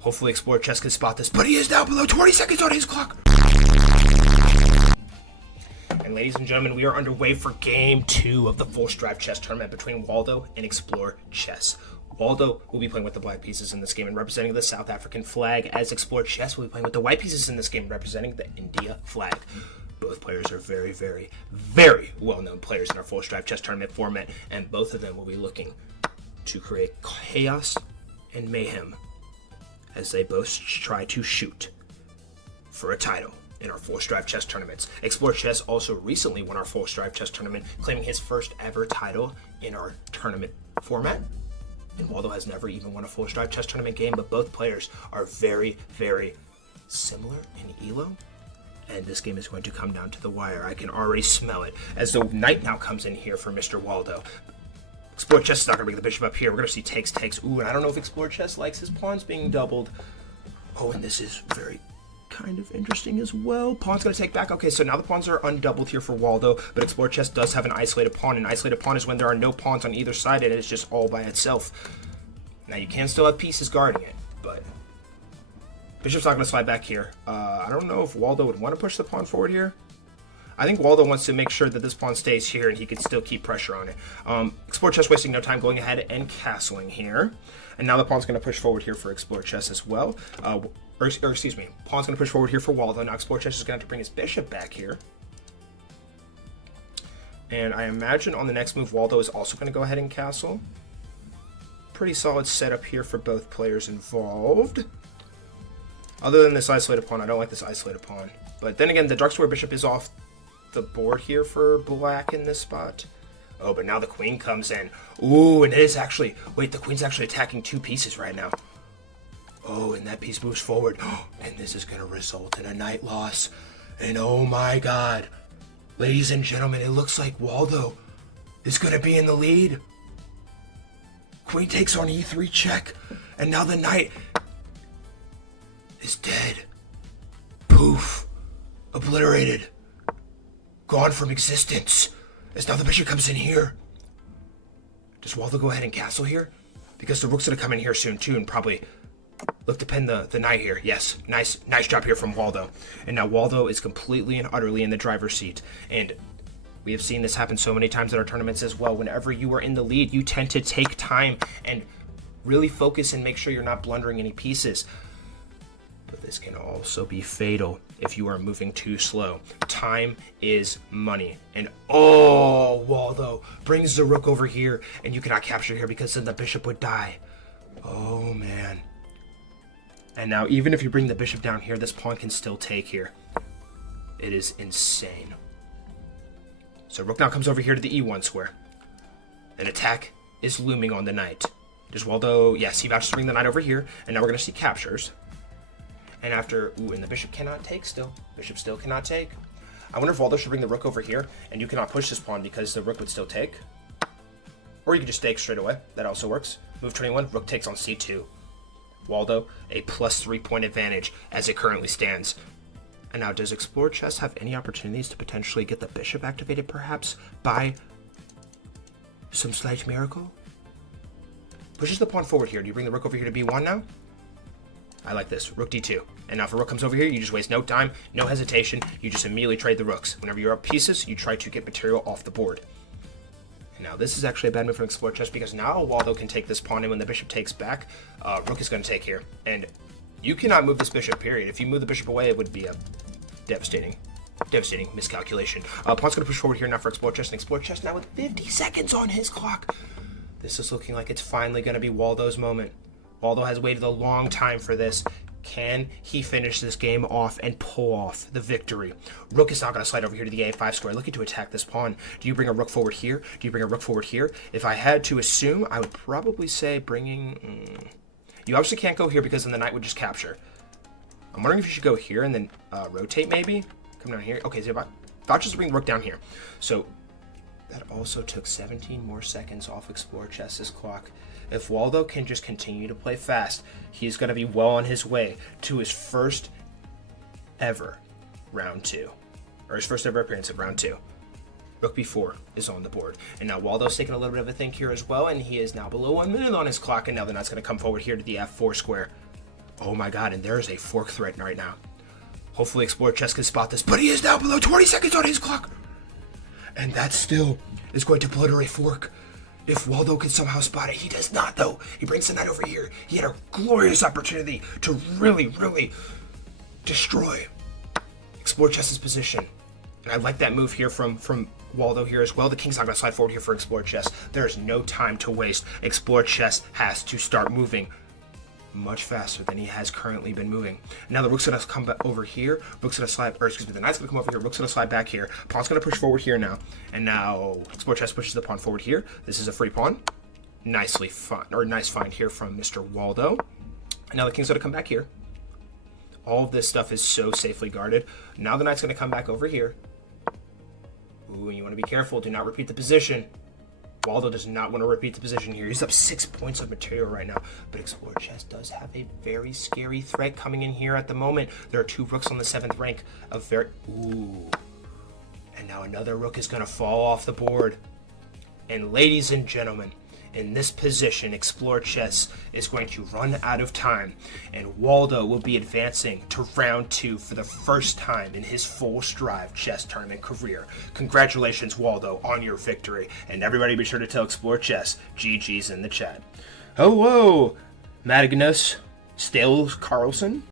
Hopefully Explore Chess can spot this, but he is now below 20 seconds on his clock. And ladies and gentlemen, we are underway for Game 2 of the Full Strive Chess Tournament between Waldo and Explore Chess. Waldo will be playing with the black pieces in this game and representing the South African flag, as Explore Chess will be playing with the white pieces in this game representing the India flag. Both players are very, very, very well-known players in our Full Strive Chess Tournament format, and both of them will be looking to create chaos and mayhem as they both try to shoot for a title in our Full Strive Chess Tournaments. Explore Chess also recently won our Full Strive Chess Tournament, claiming his first ever title in our tournament format. And Waldo has never even won a Full Strive Chess Tournament game, but both players are very, very similar in elo. And this game is going to come down to the wire. I can already smell it as the knight now comes in here for Mr. Waldo. Explore Chess is not going to bring the bishop up here. We're going to see takes. Ooh, and I don't know if Explore Chess likes his pawns being doubled. Oh, and this is very kind of interesting as well. Pawn's going to take back. Okay, so now the pawns are undoubled here for Waldo, but Explore Chess does have an isolated pawn. An isolated pawn is when there are no pawns on either side and it's just all by itself. Now, you can still have pieces guarding it, but bishop's not going to slide back here. I don't know if Waldo would want to push the pawn forward here. I think Waldo wants to make sure that this pawn stays here and he can still keep pressure on it. Explore Chess wasting no time going ahead and castling here. And now the pawn's going to push forward here for Explore Chess as well. Excuse me, pawn's going to push forward here for Waldo. Now Explore Chess is going to have to bring his bishop back here. And I imagine on the next move, Waldo is also going to go ahead and castle. Pretty solid setup here for both players involved. Other than this isolated pawn, I don't like this isolated pawn. But then again, the dark square bishop is off the board here for black in this spot. Oh, but now the queen comes in. Ooh, and it is actually... Wait, the queen's actually attacking two pieces right now. Oh, and that piece moves forward. And this is going to result in a knight loss. And oh my god. Ladies and gentlemen, it looks like Waldo is going to be in the lead. Queen takes on e3 check. And now the knight is dead. Poof. Obliterated. Gone from existence. As now the bishop comes in here. Does Waldo go ahead and castle here? Because the rook's going to come in here soon too and probably look to pin the knight here. Yes, nice job here from Waldo. And now Waldo is completely and utterly in the driver's seat. And we have seen this happen so many times at our tournaments as well. Whenever you are in the lead, you tend to take time and really focus and make sure you're not blundering any pieces. But this can also be fatal if you are moving too slow. Time is money. And oh, Waldo brings the rook over here, and you cannot capture here because then the bishop would die. Oh, man. And now even if you bring the bishop down here, this pawn can still take here. It is insane. So rook now comes over here to the e1 square. An attack is looming on the knight. Does Waldo... Yes, he vouches to bring the knight over here, and now we're going to see captures. And after, ooh, and the bishop cannot take still. Bishop still cannot take. I wonder if Waldo should bring the rook over here, and you cannot push this pawn because the rook would still take. Or you could just take straight away. That also works. Move 21, rook takes on c2. Waldo, a plus 3 point advantage as it currently stands. And now, does Explore Chess have any opportunities to potentially get the bishop activated, perhaps, by some slight miracle? Pushes the pawn forward here. Do you bring the rook over here to b1 now? I like this. Rook d2. And now if a rook comes over here, you just waste no time, no hesitation. You just immediately trade the rooks. Whenever you're up pieces, you try to get material off the board. And now this is actually a bad move from Explore Chess because now Waldo can take this pawn in when the bishop takes back. Rook is going to take here. And you cannot move this bishop, period. If you move the bishop away, it would be a devastating miscalculation. Pawn's going to push forward here now for Explore Chess. And Explore Chess now with 50 seconds on his clock. This is looking like it's finally going to be Waldo's moment. Waldo has waited a long time for this. Can he finish this game off and pull off the victory? Rook is not going to slide over here to the a5 square, looking to attack this pawn. Do you bring a rook forward here? Do you bring a rook forward here? If I had to assume, I would probably say bringing... You obviously can't go here because then the knight would just capture. I'm wondering if you should go here and then rotate maybe. Come down here. Okay, so vouchers to bring the rook down here. So that also took 17 more seconds off Explore Chess's clock. If Waldo can just continue to play fast, he's going to be well on his way to his first ever round 2. Or his first ever appearance at round 2. Rook b4 is on the board. And now Waldo's taking a little bit of a think here as well, and he is now below 1 minute on his clock, and now the knight's going to come forward here to the f4 square. Oh my god, and there's a fork threat right now. Hopefully Explorer Chess can spot this, but he is now below 20 seconds on his clock. And that still is going to blunder a fork. If Waldo can somehow spot it, he does not though. He brings the knight over here. He had a glorious opportunity to really destroy Explorer Chess's position. And I like that move here from Waldo here as well. The king's not going to slide forward here for Explorer Chess. There's no time to waste. Explorer Chess has to start moving much faster than he has currently been moving. Now the rook's going to come back over here. Rook's going to slide, or excuse me, the knight's going to come over here. Rook's going to slide back here. Pawn's going to push forward here now. And now Explorer Chess pushes the pawn forward here. This is a free pawn. Nice find here from Mr. Waldo. And now the king's going to come back here. All of this stuff is so safely guarded. Now the knight's going to come back over here. Ooh, and you want to be careful. Do not repeat the position. Waldo does not want to repeat the position here. He's up 6 points of material right now. But Explorer Chess does have a very scary threat coming in here at the moment. There are 2 rooks on the 7th rank. Ooh. And now another rook is going to fall off the board. And ladies and gentlemen, in this position, Explorer Chess is going to run out of time, and Waldo will be advancing to round 2 for the first time in his full Strive chess tournament career. Congratulations, Waldo, on your victory, and everybody be sure to tell Explorer Chess GG's in the chat. Hello, Magnus Stales Carlson.